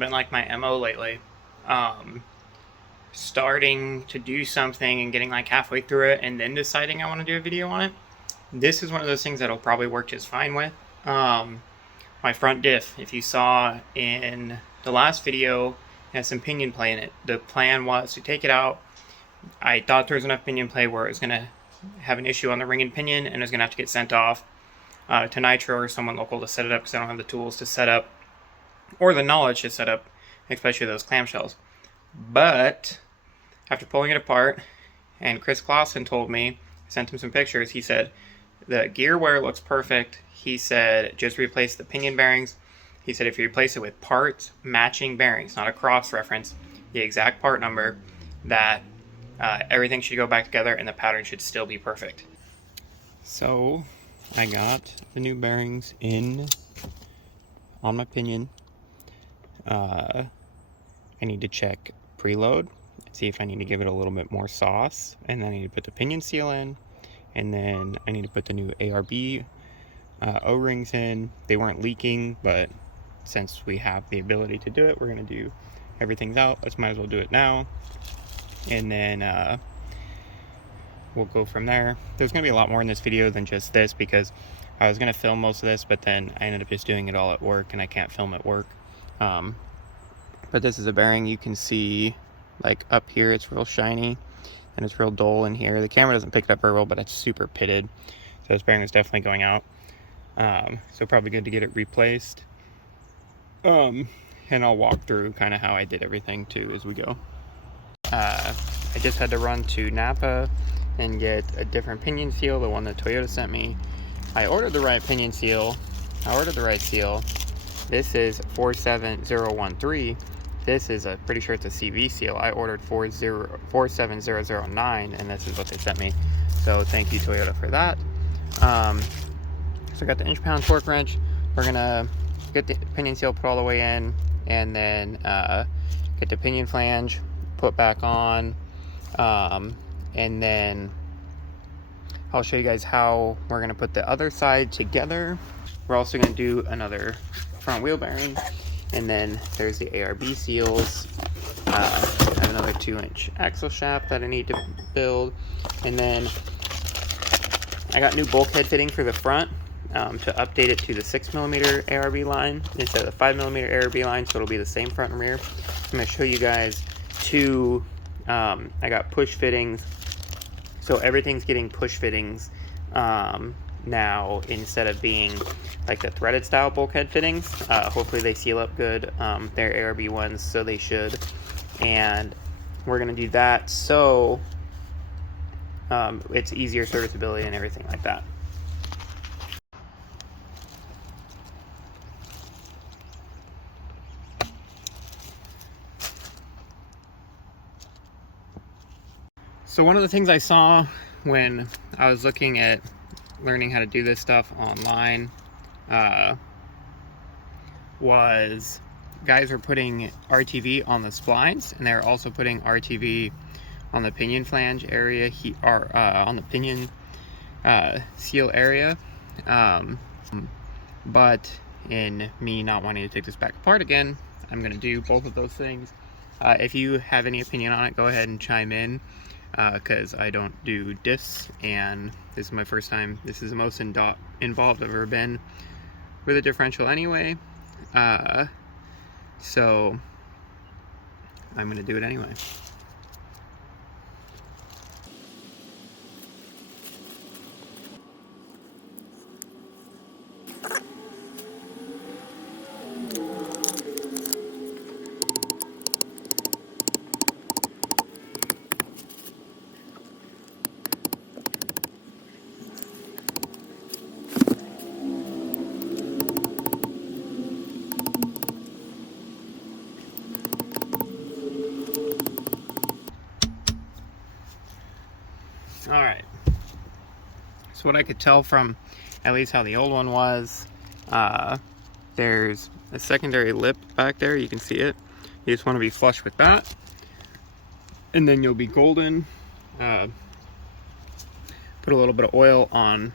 been like my MO lately. Starting to do something and getting like halfway through it and then deciding I want to do a video on it. This is one of those things that'll probably work just fine with. My front diff, if you saw in the last video, has some pinion play in it. The plan was to take it out. I thought there was enough pinion play where it was going to have an issue on the ring and pinion and it was going to have to get sent off to Nitro or someone local to set it up because I don't have the tools to set up or the knowledge to set up, especially those clamshells. But after pulling it apart, and Chris Clausen told me, I sent him some pictures, he said, the gear wear looks perfect. He said, just replace the pinion bearings. He said, if you replace it with parts matching bearings, not a cross-reference, the exact part number, that everything should go back together and the pattern should still be perfect. So, I got the new bearings in on my pinion. I need to check preload, see if I need to give it a little bit more sauce, and then I need to put the pinion seal in, and then I need to put the new ARB O-rings in. They weren't leaking, but since we have the ability to do it, we're going to do everything's out. Let's might as well do it now, and then we'll go from there. There's going to be a lot more in this video than just this because I was going to film most of this, but then I ended up just doing it all at work, and I can't film at work. But this is a bearing. You can see like up here it's real shiny and it's real dull in here. The camera doesn't pick it up very well, but it's super pitted, so this bearing is definitely going out. So probably good to get it replaced. And I'll walk through kind of how I did everything too as we go. I just had to run to Napa and get a different pinion seal, the one that Toyota sent me. I ordered the right pinion seal. I ordered the right seal. This is 47013. This is pretty sure it's a CV seal. I ordered 47009, and this is what they sent me. So thank you, Toyota, for that. So I got the inch-pound torque wrench. We're gonna get the pinion seal put all the way in, and then get the pinion flange put back on, and then I'll show you guys how we're gonna put the other side together. We're also gonna do another front wheel bearing, and then there's the ARB seals. I have another 2-inch axle shaft that I need to build, and then I got new bulkhead fitting for the front to update it to the 6mm ARB line instead of the 5mm ARB line, so it'll be the same front and rear. I'm going to show you guys two. I got push fittings, so everything's getting push fittings now instead of being like the threaded style bulkhead fittings. Hopefully they seal up good. They're ARB ones, so they should, and we're gonna do that so it's easier serviceability and everything like that. So one of the things I saw when I was looking at learning how to do this stuff online was guys were putting RTV on the splines, and they're also putting RTV on the pinion flange area, on the pinion seal area. But in me not wanting to take this back apart again, I'm going to do both of those things. If you have any opinion on it, go ahead and chime in, because I don't do diffs, and this is my first time. This is the most involved I've ever been with a differential anyway, so I'm going to do it anyway. Alright, so what I could tell from at least how the old one was, there's a secondary lip back there, you can see it. You just want to be flush with that, and then you'll be golden. Put a little bit of oil on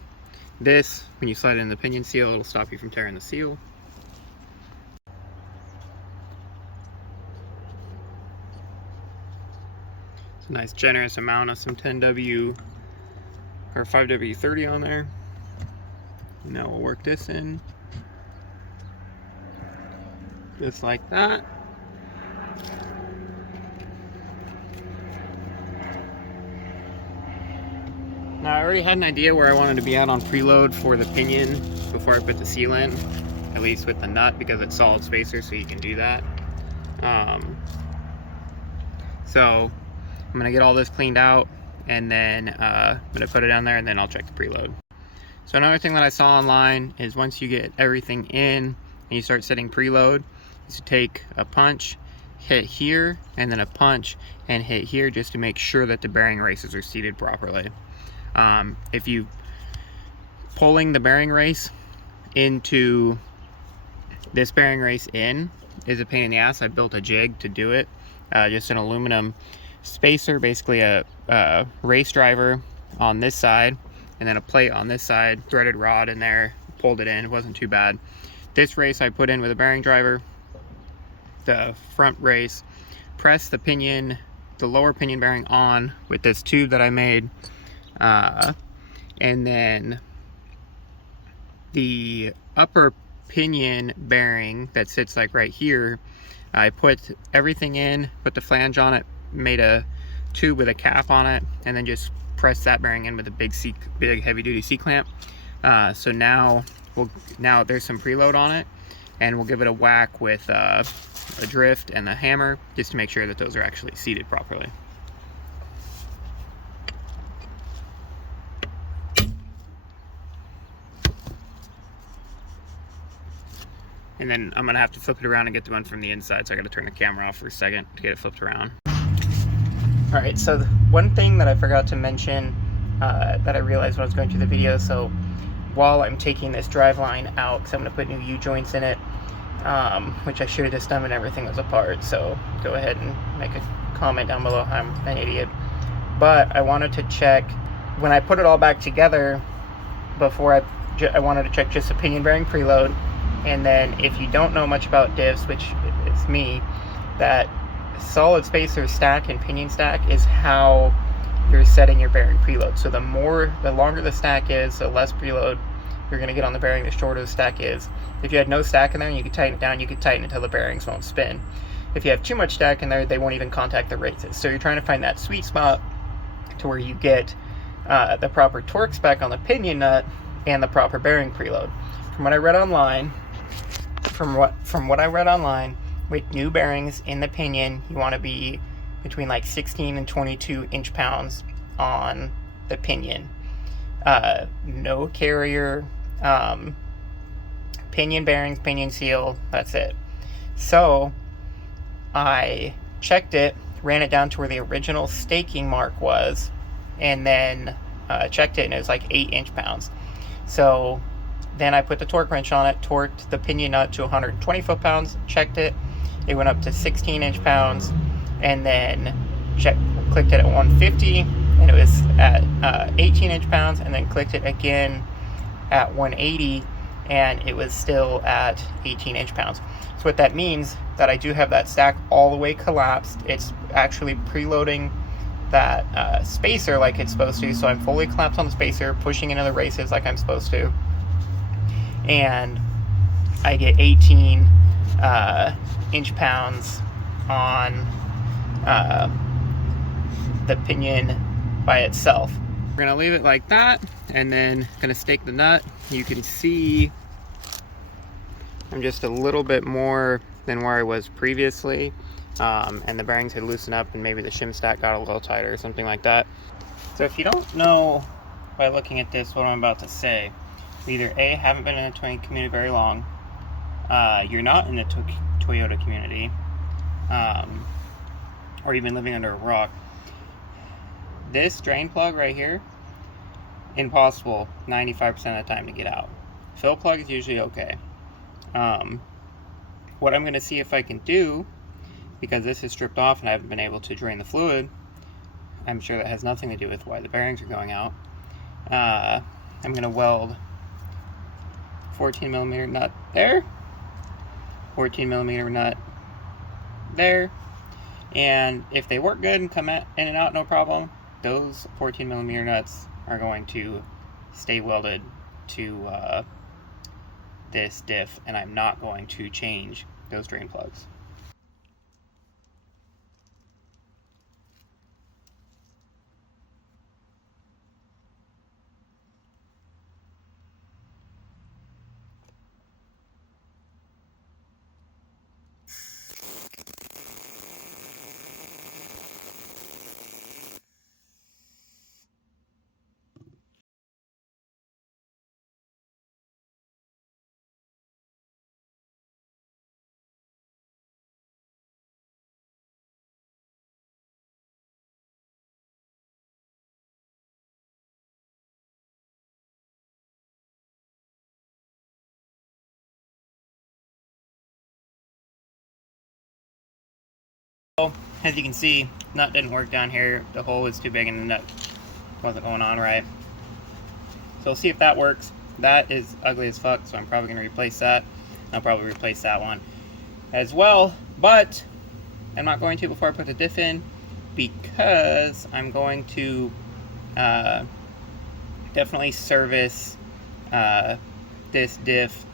this. When you slide it in the pinion seal, it'll stop you from tearing the seal. It's a nice generous amount of some 10W or 5W30 on there. Now we'll work this in just like that. Now I already had an idea where I wanted to be at on preload for the pinion before I put the seal in, at least with the nut, because it's solid spacer, so you can do that. So I'm gonna get all this cleaned out, and then I'm gonna put it down there, and then I'll check the preload. So another thing that I saw online is once you get everything in and you start setting preload, is to take a punch, hit here, and then a punch and hit here, just to make sure that the bearing races are seated properly. If you pulling the bearing race into this bearing race in is a pain in the ass. I built a jig to do it, just an aluminum spacer, basically a race driver on this side, and then a plate on this side, threaded rod in there, pulled it in. It wasn't too bad. This race I put in with a bearing driver. The front race, press the pinion, the lower pinion bearing on with this tube that I made, and then the upper pinion bearing that sits like right here, I put everything in, put the flange on it, made a tube with a cap on it, and then just press that bearing in with a big heavy duty C-clamp. So now there's some preload on it, and we'll give it a whack with a drift and the hammer, just to make sure that those are actually seated properly. And then I'm gonna have to flip it around and get the one from the inside, so I gotta turn the camera off for a second to get it flipped around. All right, so one thing that I forgot to mention that I realized when I was going through the video, so while I'm taking this drive line out, because I'm gonna put new U-joints in it, which I should have just done when everything was apart, so go ahead and make a comment down below how I'm an idiot. But I wanted to check, when I put it all back together, before I wanted to check just the pinion bearing preload. And then if you don't know much about diffs, which is me, that solid spacer stack and pinion stack is how you're setting your bearing preload. So the longer the stack is, the less preload you're going to get on the bearing, the shorter the stack is. If you had no stack in there and you could tighten it down, you could tighten it until the bearings won't spin. If you have too much stack in there, they won't even contact the races. So you're trying to find that sweet spot to where you get the proper torque spec on the pinion nut and the proper bearing preload. From what I read online, with new bearings in the pinion, you want to be between like 16 and 22 inch-pounds on the pinion. No carrier, pinion bearings, pinion seal, that's it. So I checked it, ran it down to where the original staking mark was, and then checked it, and it was like 8 inch-pounds. So then I put the torque wrench on it, torqued the pinion nut to 120 foot-pounds, checked it, it went up to 16 inch-pounds, and then clicked it at 150, and it was at 18 inch-pounds, and then clicked it again at 180, and it was still at 18 inch-pounds. So what that means, that I do have that stack all the way collapsed. It's actually preloading that spacer like it's supposed to, so I'm fully collapsed on the spacer, pushing into the races like I'm supposed to, and I get 18 inch-pounds on the pinion by itself. We're gonna leave it like that, and then gonna stake the nut. You can see I'm just a little bit more than where I was previously, and the bearings had loosened up, and maybe the shim stack got a little tighter or something like that. So if you don't know by looking at this what I'm about to say, you either A, haven't been in the Toyota community very long, you're not in the Toyota community, or you've been living under a rock. This drain plug right here, impossible 95% of the time to get out. Fill plug is usually okay. What I'm going to see if I can do, because this is stripped off and I haven't been able to drain the fluid, I'm sure that has nothing to do with why the bearings are going out. I'm going to weld 14mm nut there, 14mm nut there, And if they work good and come in and out no problem, those 14mm nuts are going to stay welded to this diff, and I'm not going to change those drain plugs. So, as you can see, nut didn't work down here. The hole was too big and the nut wasn't going on right. So we'll see if that works. That is ugly as fuck, so I'm probably going to replace that. I'll probably replace that one as well, but I'm not going to before I put the diff in, because I'm going to definitely service this diff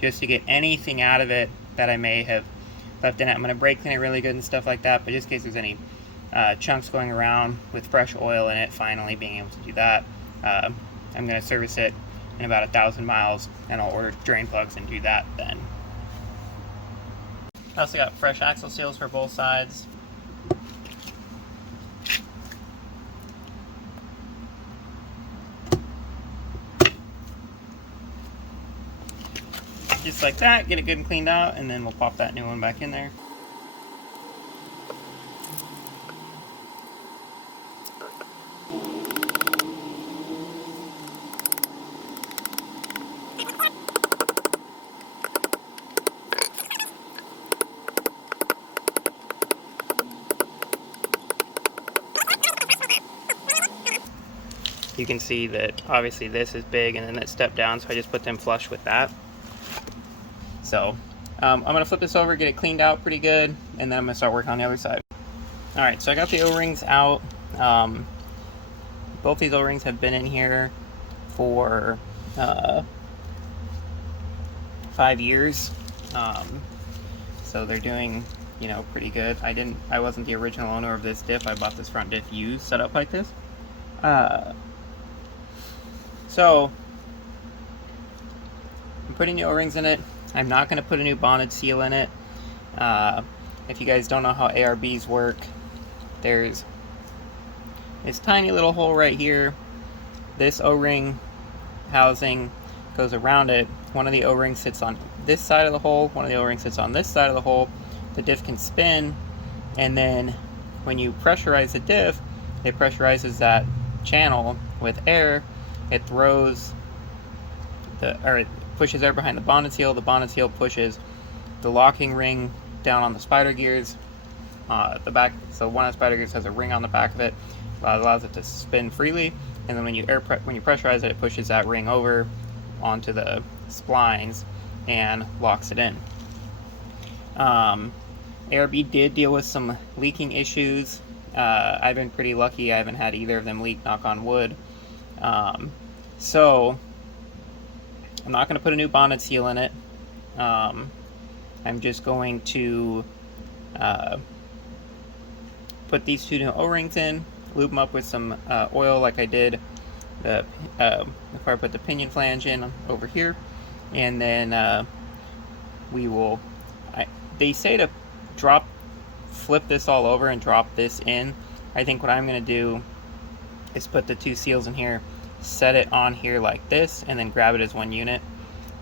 just to get anything out of it that I may have left in it. I'm going to brake clean it really good and stuff like that, but just in case there's any chunks going around with fresh oil in it, finally being able to do that. I'm going to service it in about 1,000 miles, and I'll order drain plugs and do that then. I also got fresh axle seals for both sides. Just like that, get it good and cleaned out, and then we'll pop that new one back in there. You can see that obviously this is big and then that step down, so I just put them flush with that. So I'm going to flip this over, get it cleaned out pretty good, and then I'm going to start working on the other side. Alright, so I got the O-rings out. Both these O-rings have been in here for 5 years. So they're doing, you know, pretty good. I wasn't the original owner of this diff. I bought this front diff used, set up like this. So I'm putting new O-rings in it. I'm not going to put a new bonded seal in it. If you guys don't know how ARBs work, there's this tiny little hole right here. This O-ring housing goes around it. One of the O-rings sits on this side of the hole, one of the O-rings sits on this side of the hole. The diff can spin, and then when you pressurize the diff, it pressurizes that channel with air. It throws it pushes air behind the bonded seal. The bonded seal pushes the locking ring down on the spider gears, the back. So one of the spider gears has a ring on the back of it, allows it to spin freely. And then when you pressurize it, it pushes that ring over onto the splines and locks it in. ARB did deal with some leaking issues. I've been pretty lucky. I haven't had either of them leak, knock on wood. So I'm not going to put a new bonded seal in it. I'm just going to put these two new O-rings in, lube them up with some oil like I did before I put the pinion flange in over here, and then we will, they say to flip this all over and drop this in. I think what I'm going to do is put the two seals in here, set it on here like this, and then grab it as one unit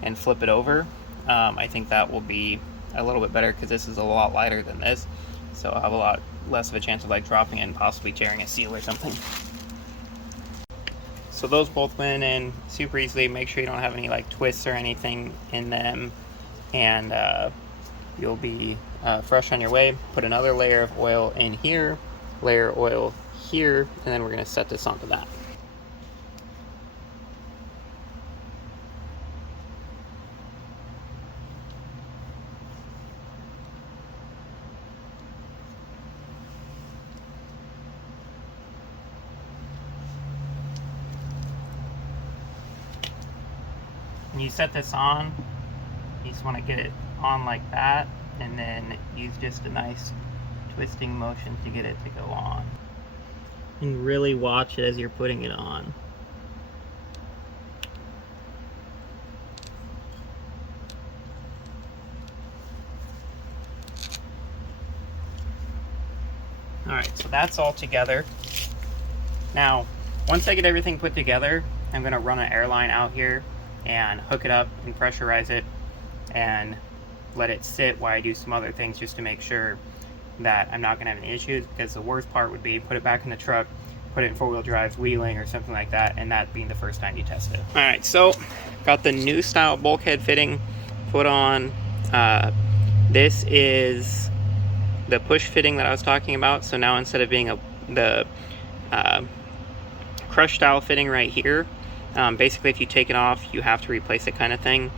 and flip it over. I think that will be a little bit better because this is a lot lighter than this, so I'll have a lot less of a chance of like dropping it and possibly tearing a seal or something. So those both went in super easily. Make sure you don't have any like twists or anything in them, and you'll be fresh on your way. Put another layer of oil in here, layer oil here, and then we're going to set this onto that. you set this on, you just want to get it on like that, and then use just a nice twisting motion to get it to go on. And really watch it as you're putting it on. Alright, so that's all together. Now, once I get everything put together, I'm going to run an airline out here and hook it up and pressurize it and let it sit while I do some other things just to make sure that I'm not going to have any issues, because the worst part would be put it back in the truck, put it in four-wheel drive, wheeling or something like that, and that being the first time you test it. Alright, so got the new style bulkhead fitting put on. This is the push fitting that I was talking about. So now instead of being the crush style fitting right here, basically if you take it off you have to replace it, kind of thing.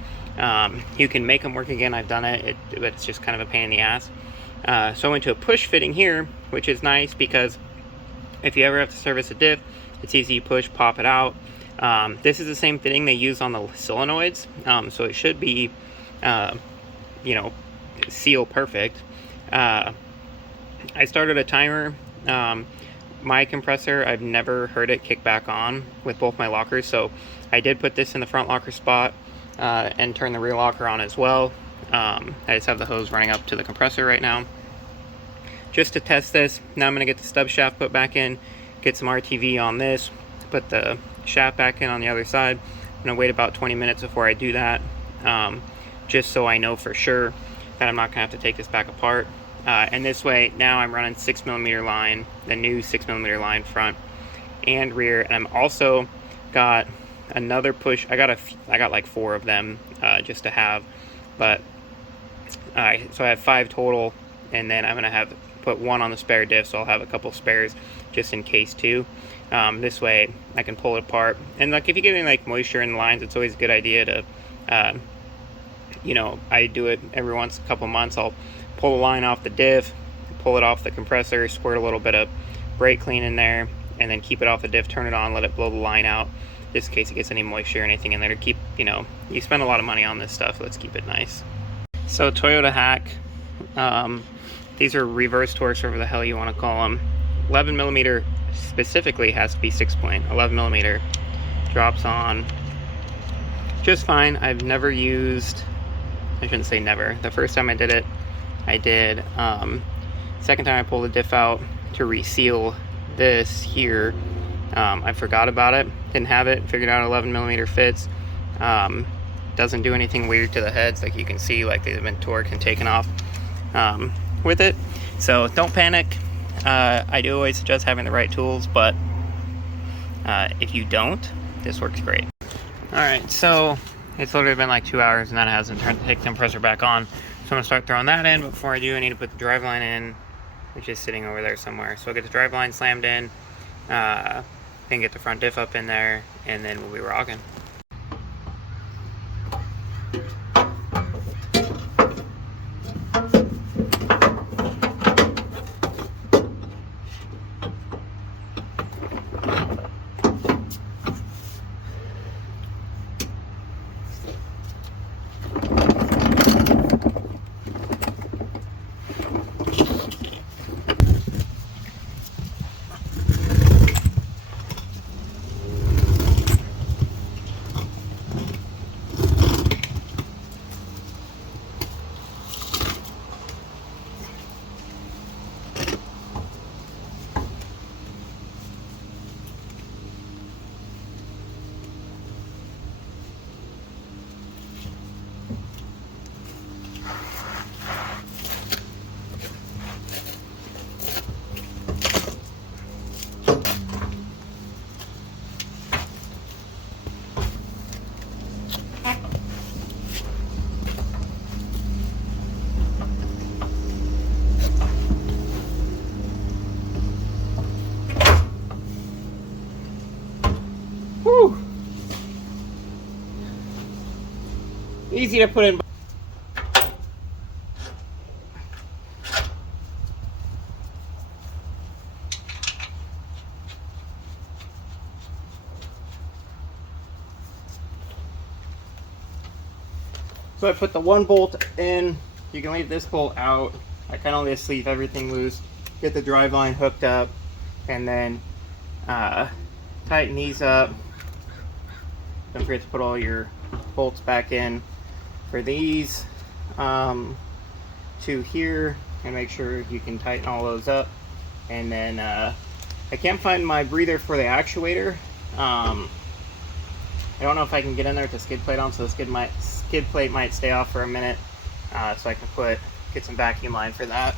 You can make them work again, I've done it, but it's just kind of a pain in the ass. So I went to a push fitting here, which is nice because if you ever have to service a diff, it's easy to push, pop it out. This is the same fitting they use on the solenoids, so it should be you know, seal perfect. I started a timer. My compressor, I've never heard it kick back on with both my lockers, so I did put this in the front locker spot and turn the rear locker on as well. I just have the hose running up to the compressor right now just to test this. Now I'm going to get the stub shaft put back in, get some RTV on this, put the shaft back in on the other side. I'm going to wait about 20 minutes before I do that, just so I know for sure that I'm not going to have to take this back apart. And this way, now I'm running 6mm line, the new 6mm line front and rear, and I'm also got another push. I got like 4 of them just to have, but so I have 5 total, and then I'm gonna put 1 on the spare diff, so I'll have a couple spares just in case too. This way I can pull it apart, and like if you get any like moisture in the lines, it's always a good idea to you know, I do it every once a couple months. I'll pull the line off the diff, pull it off the compressor, squirt a little bit of brake clean in there, and then keep it off the diff, turn it on, let it blow the line out, just in case it gets any moisture or anything in there to keep, you know, you spend a lot of money on this stuff, let's keep it nice. So Toyota hack, these are reverse torques, whatever the hell you want to call them. 11mm specifically has to be 6-point. 11mm drops on just fine. I've never used, I shouldn't say never. The first time I did it, I did. Second time I pulled the diff out to reseal this here. I forgot about it, didn't have it, figured out 11mm fits. Doesn't do anything weird to the heads, like you can see, like they've been torqued and taken off with it. So don't panic. I do always suggest having the right tools, but if you don't, this works great. Alright, so it's literally been like 2 hours and that hasn't turned to take the compressor back on. So I'm going to start throwing that in. But before I do, I need to put the driveline in, which is sitting over there somewhere. So I'll get the driveline slammed in, then get the front diff up in there, and then we'll be rocking. Whew. Easy to put in. So I put the one bolt in. You can leave this bolt out. I kind of just leave everything loose, get the drive line hooked up, and then tighten these up. Don't forget to put all your bolts back in for these two here, and make sure you can tighten all those up. And then I can't find my breather for the actuator. I don't know if I can get in there with the skid plate on, so the skid plate might stay off for a minute, so I can get some vacuum line for that.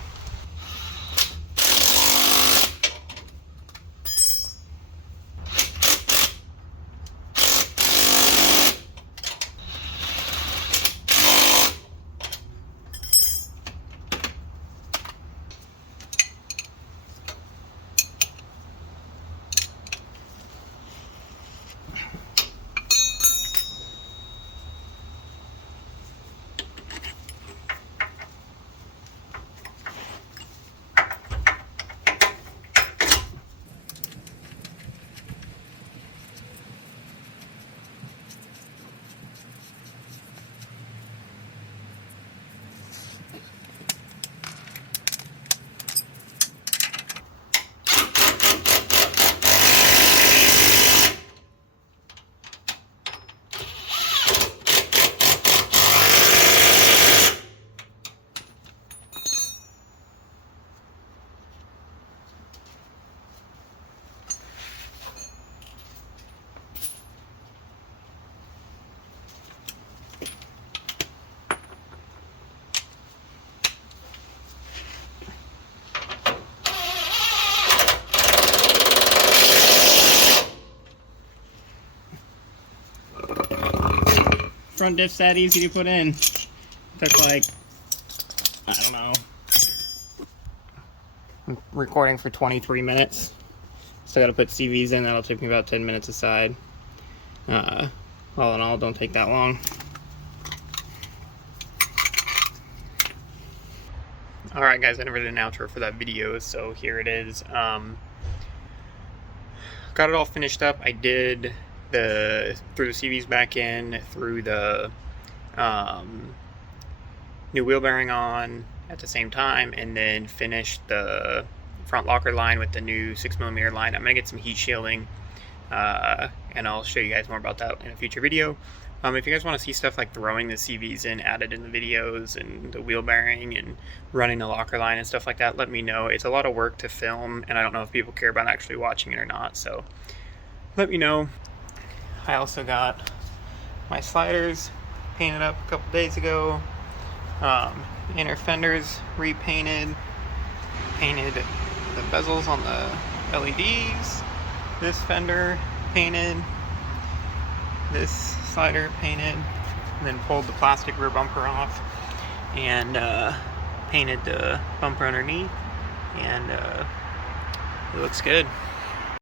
Front diff's that easy to put in. Took like, I don't know. I'm recording for 23 minutes. Still gotta put CVs in, that'll take me about 10 minutes aside. All in all, don't take that long. Alright guys, I never did an outro for that video, so here it is. Got it all finished up. I did threw the CVs back in, threw the new wheel bearing on at the same time, and then finished the front locker line with the new 6mm line. I'm gonna get some heat shielding, and I'll show you guys more about that in a future video. If you guys want to see stuff like throwing the CVs in added in the videos, and the wheel bearing and running the locker line and stuff like that, let me know. It's a lot of work to film, and I don't know if people care about actually watching it or not, so let me know. I also got my sliders painted up a couple days ago. Inner fenders repainted. Painted the bezels on the LEDs. This fender painted. This slider painted. And then pulled the plastic rear bumper off and painted the bumper underneath. And it looks good.